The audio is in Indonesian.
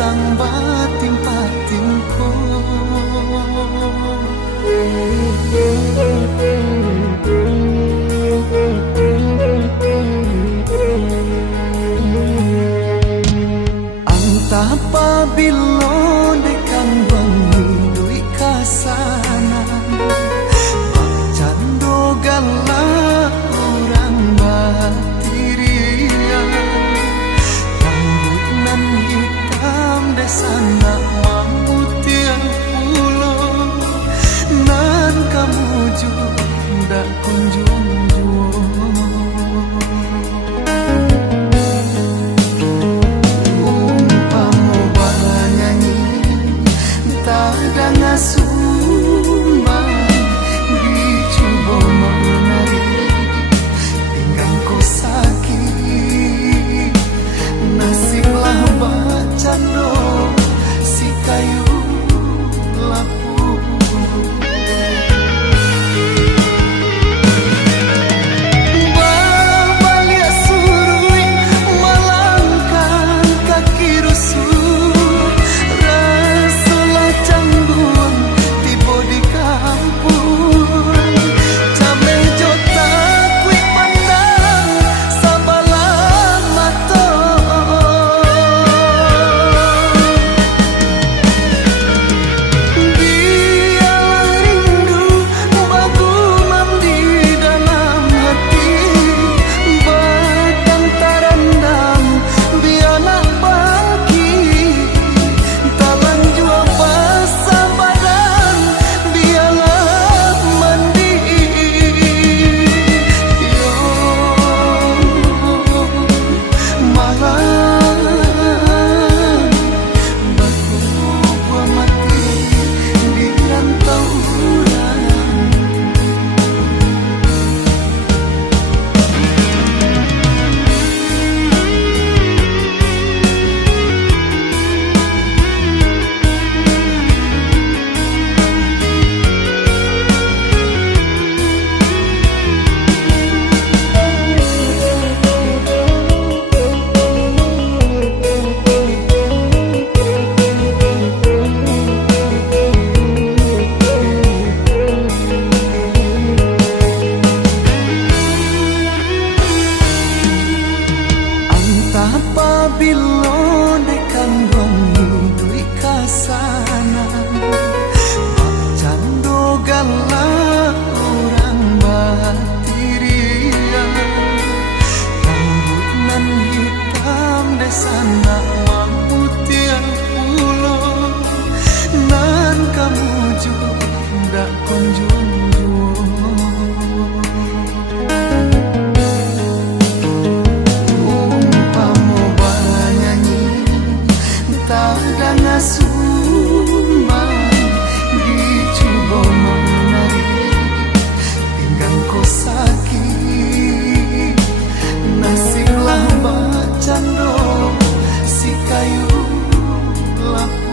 datang batin patinku. Antah pabilo dekan wangi dui kasana cando gala orang batiria rambut nan hitam desana mamut tiang pulo nan kamu juga ndak kunjung juo. Sumbang dicoba menari pinggang ku sakit nasiblah bacando si kayu lapu. Babalik surui malangkan kaki rusuh rasulah canggung di kampung came jota kui pandang sabalah mato biarlah rindu bagumam di dalam hati badang tarandam biarlah bangkit talan jua basah badan biarlah mandi yo malam baku gua mati di rantau urang. Apabila dekan wangi dui kasana cando gala orang batiria rambut nan hitam desana mamut tiang pulo nan kamu juga ndak kunjung juo. Sumbang dicoba menari pinggang ku sakit nasiblah bacando si kayu lapu.